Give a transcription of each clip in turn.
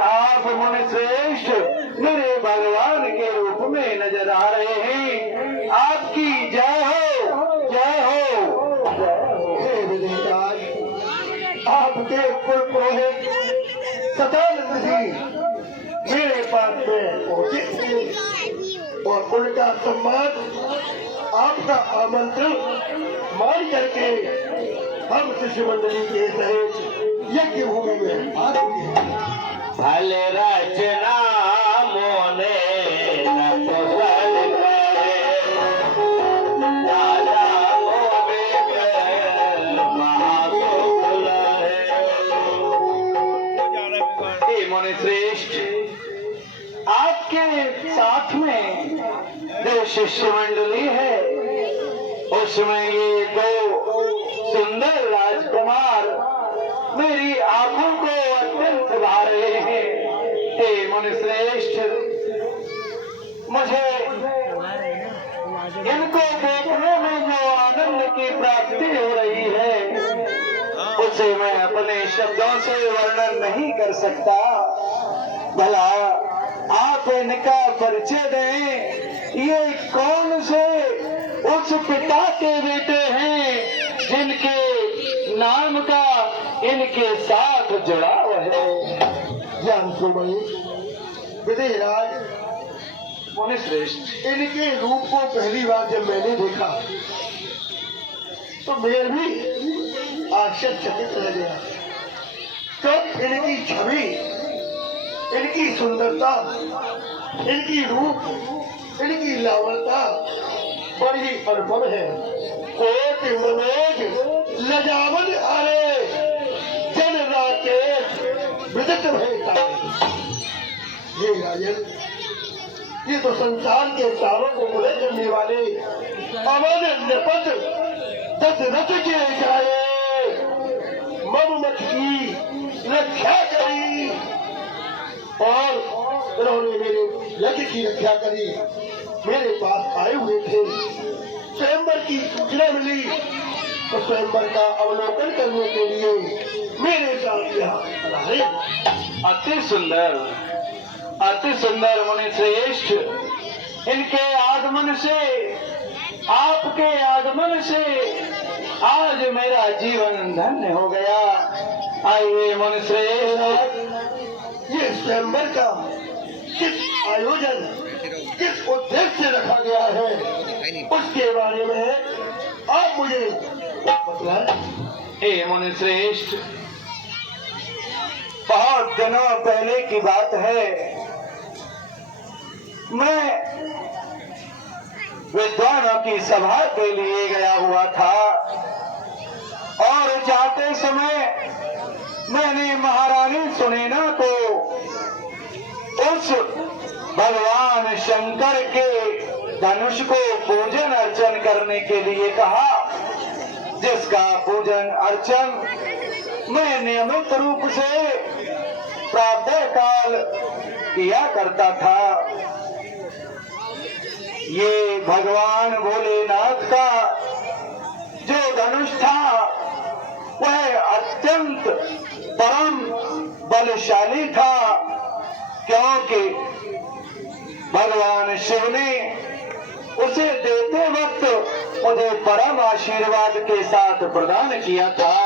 आप मुनि श्रेष्ठ मेरे भगवान के रूप में नजर आ रहे हैं। आपकी जय हो, जय हो, हे विदेहराज, आपके कुल पुरोहित सदानंद जी मेरे पास में पहुंचे और उनका सम्मान, आपका आमंत्रण मान करके हम शिष्य मंडली के सहित यज्ञ भूमि में आ रहे हैं। फल रचना मोने न कुशल मुनि श्रेष्ठ, आपके साथ में जो शिष्य मंडली है उसमें ये दो सुंदर राजकुमार मेरी आंखों को अत्यंत भा रहे हैं। हे मुनि श्रेष्ठ, मुझे इनको देखने में जो आनंद की प्राप्ति हो रही है उसे मैं अपने शब्दों से वर्णन नहीं कर सकता। भला आप इनका परिचय दें। ये कौन से उस पिता के बेटे हैं जिनके नाम का इनके साथ जुड़ाव है? ज्ञान सुमय विदेहराज, मुनि श्रेष्ठ, इनके रूप को पहली बार जब मैंने देखा तो मैं भी आश्चर्यचकित रह गया। तब इनकी छवि, इनकी सुंदरता, इनकी रूप, इनकी लावणता बड़ी अनुभव है। कोट मनोज लजावन आरे जन राकेश विदित भयता। ये राजन, ये तो संसार के चारों को बुरे करने वाले अमर निपट दशरथ के जाए मधुमक्खी की रक्षा करी और उन्होंने मेरे यज्ञ की रक्षा करी। मेरे पास आए हुए थे, स्वयंवर की सूचना मिली तो स्वयंवर का अवलोकन करने के लिए मेरे साथ यहाँ आए। अति सुंदर, अति सुंदर मुनि श्रेष्ठ, इनके आगमन से, आपके आगमन से आज मेरा जीवन धन्य हो गया। आइए मुनि श्रेष्ठ, ये स्वयंवर का किस आयोजन, किस उद्देश्य से रखा गया है उसके बारे में आप मुझे बतलाएं। हे मुनि श्रेष्ठ, बहुत दिनों पहले की बात है। मैं विद्वानों की सभा के लिए गया हुआ था और जाते समय मैंने महारानी सुनैना को उस भगवान शंकर के धनुष को पूजन अर्चन करने के लिए कहा, जिसका पूजन अर्चन मैं नियमित रूप से प्रातः काल किया करता था। ये भगवान भोलेनाथ का जो धनुष था वह अत्यंत परम बलशाली था, क्योंकि भगवान शिव ने उसे देते वक्त मुझे परम आशीर्वाद के साथ प्रदान किया था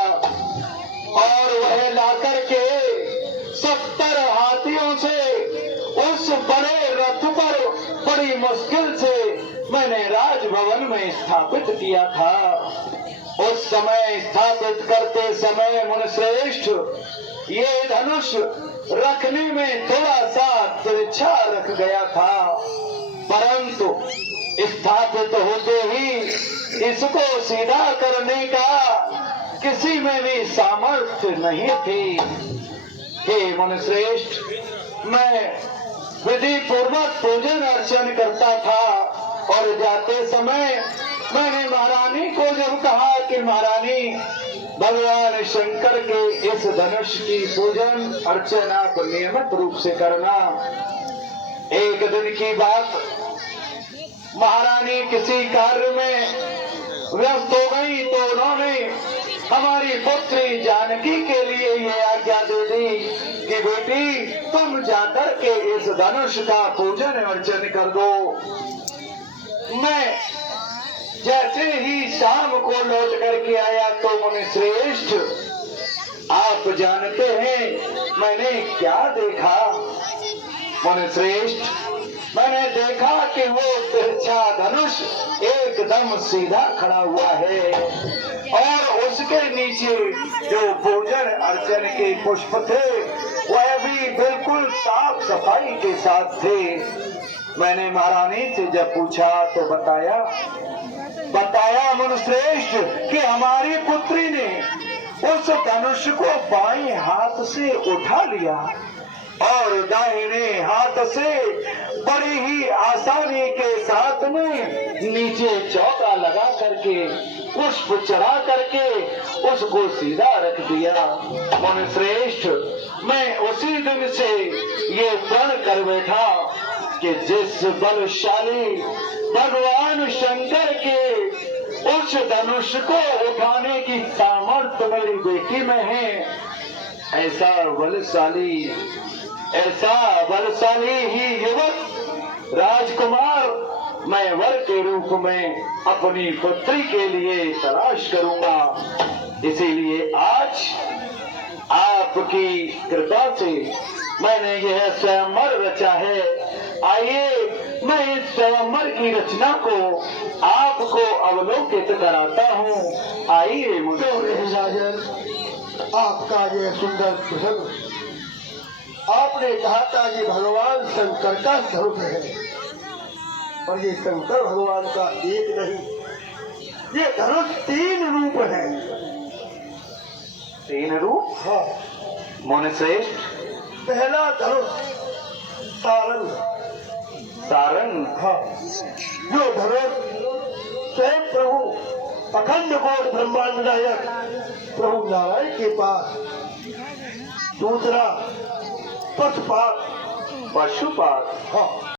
और वह लाकर के 70 हाथियों से उस बड़े रथ पर बड़ी मुश्किल से मैंने राजभवन में स्थापित किया था। उस समय स्थापित करते समय मुनिश्रेष्ठ, ये धनुष रखने में थोड़ा सा तिरछा रख गया था, परंतु स्थापित होते ही इसको सीधा करने का किसी में भी सामर्थ्य नहीं थी। हे मुनिश्रेष्ठ, मैं विधि पूर्वक पूजन अर्चन करता था और जाते समय मैंने महारानी को जब कहा कि महारानी, भगवान शंकर के इस धनुष की पूजन अर्चना आप नियमित रूप से करना। एक दिन की बात, महारानी किसी कार्य में व्यस्त हो गई तो उन्होंने हमारी पुत्री जानकी के लिए ये आज्ञा दे दी कि बेटी तुम जाकर के इस धनुष का पूजन अर्चन कर दो। मैं जैसे ही शाम को लौट करके आया तो मुनि श्रेष्ठ, आप जानते हैं मैंने क्या देखा? मुनि श्रेष्ठ, मैंने देखा कि वो तिरछा धनुष एकदम सीधा खड़ा हुआ है और उसके नीचे जो पूजन अर्चन के पुष्प थे वह भी बिल्कुल साफ सफाई के साथ थे। मैंने महारानी से जब पूछा तो बताया मुनिश्रेष्ठ कि हमारी पुत्री ने उस धनुष को बाएं हाथ से उठा लिया और दाहिने हाथ से बड़ी ही आसानी के साथ में नीचे चौका लगा करके पुष्प चढ़ा करके उसको सीधा रख दिया। मुनिश्रेष्ठ, मैं उसी दिन से ये प्रण कर बैठा कि जिस बलशाली भगवान शंकर के उस धनुष को उठाने की सामर्थ्य मेरी बेटी में है, ऐसा बलशाली ही युवक राजकुमार मैं वर के रूप में अपनी पुत्री के लिए तलाश करूंगा। इसीलिए आज आपकी कृपा से मैंने यह स्वयंवर रचा है। आइए मैं इस स्वयंवर की रचना को आपको अवलोकित कराता हूँ। आइए मुझे। राजन, आपका ये सुंदर प्रसंग, आपने कहा था ये भगवान शंकर का स्वरूप है, और ये शंकर भगवान का एक नहीं, ये धनुष 3 रूप है। 3 रूप? हाँ। मुनिश्रेष्ठ, पहला धनुष सारंग। हाँ। जो धनुष स्वयं प्रभु अखंड कोट ब्रह्मांड नायक प्रभु नारायण के पास। दूसरा पशुपात। पशुपात? हाँ।